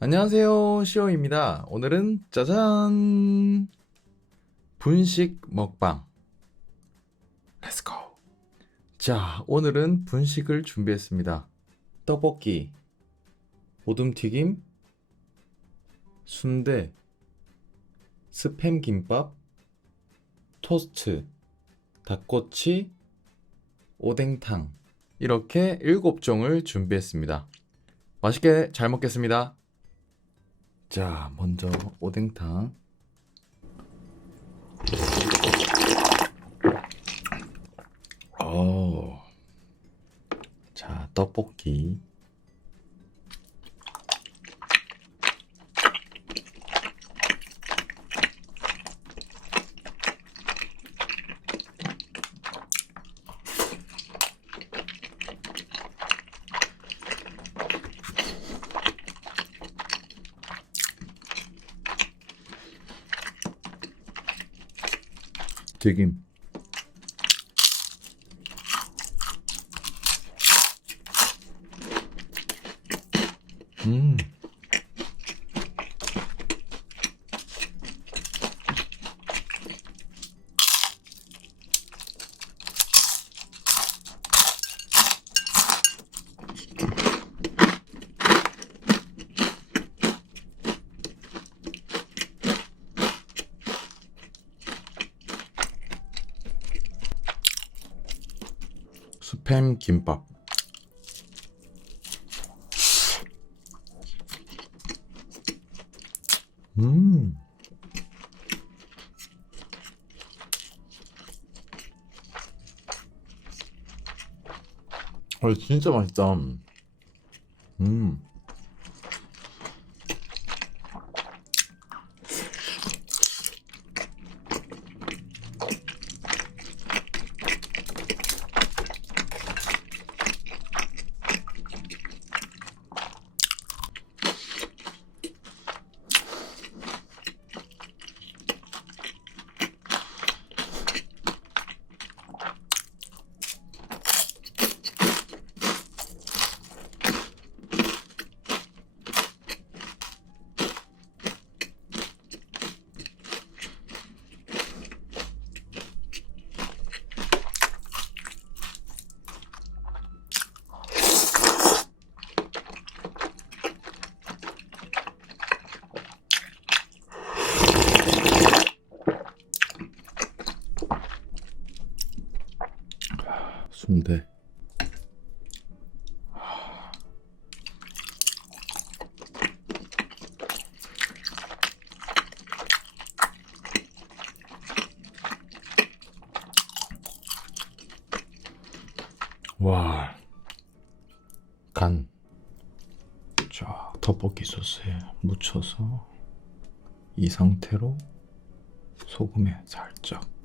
안녕하세요. 시오입니다. 오늘은 짜잔! 분식 먹방. 렛츠고! 자, 오늘은 분식을 준비했습니다. 떡볶이, 오둠튀김, 순대, 스팸 김밥, 토스트, 닭꼬치, 오뎅탕. 이렇게 7종을 준비했습니다. 맛있게 잘 먹겠습니다. 자, 먼저 오뎅탕. 어. 자, 떡볶이. тийм 스팸 김밥. 음. 아, 진짜 맛있다. 음. 순대. 와, 간. 쫙 떡볶이 소스에 묻혀서 이 상태로 소금에 살짝.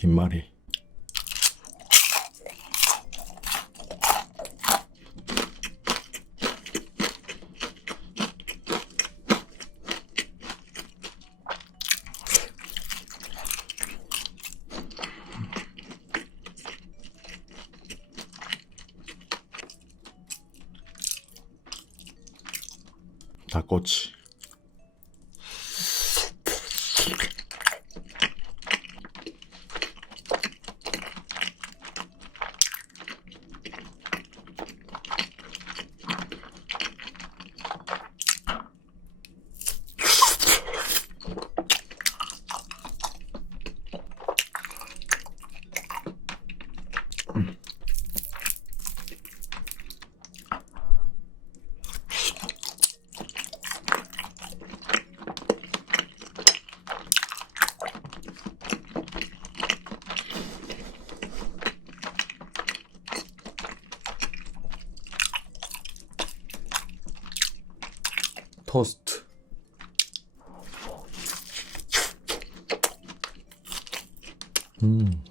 긴 말이. 다 꽂히 토스트. 음.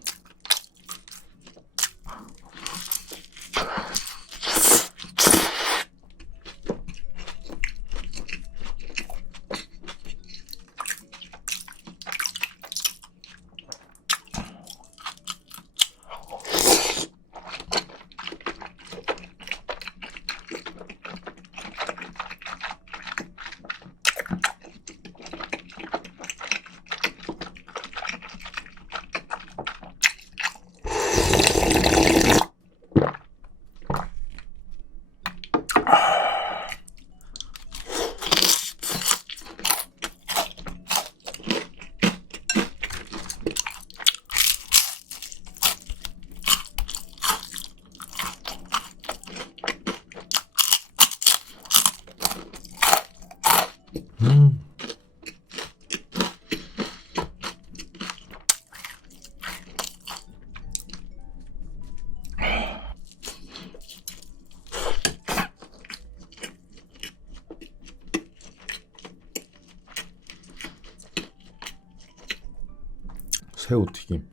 새우튀김.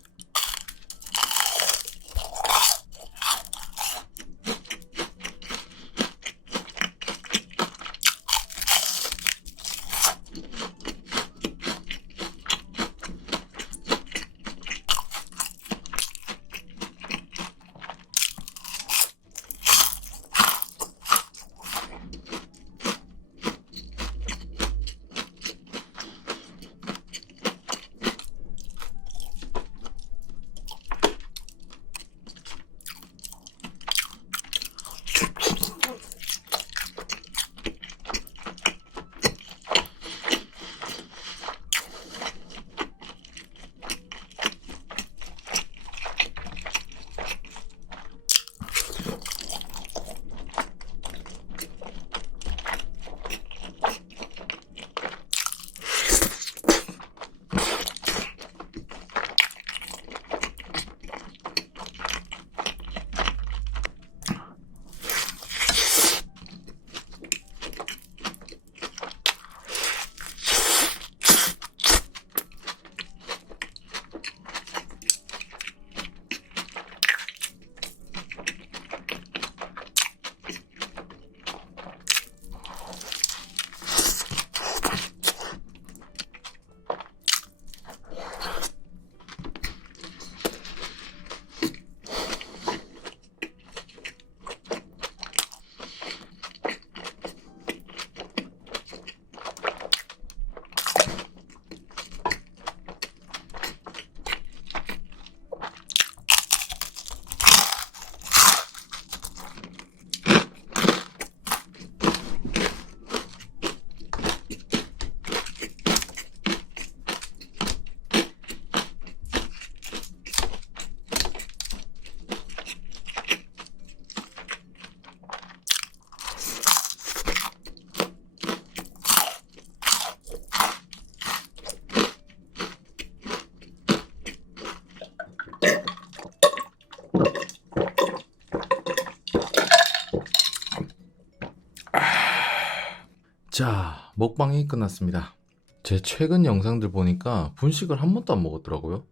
먹방이 끝났습니다. 제 최근 영상들 보니까 분식을 한 번도 안 먹었더라고요.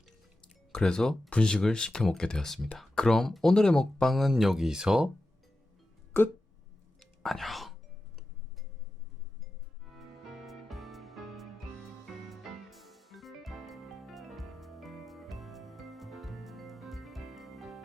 그래서 분식을 시켜 먹게 되었습니다. 그럼 오늘의 먹방은 여기서 끝! 안녕.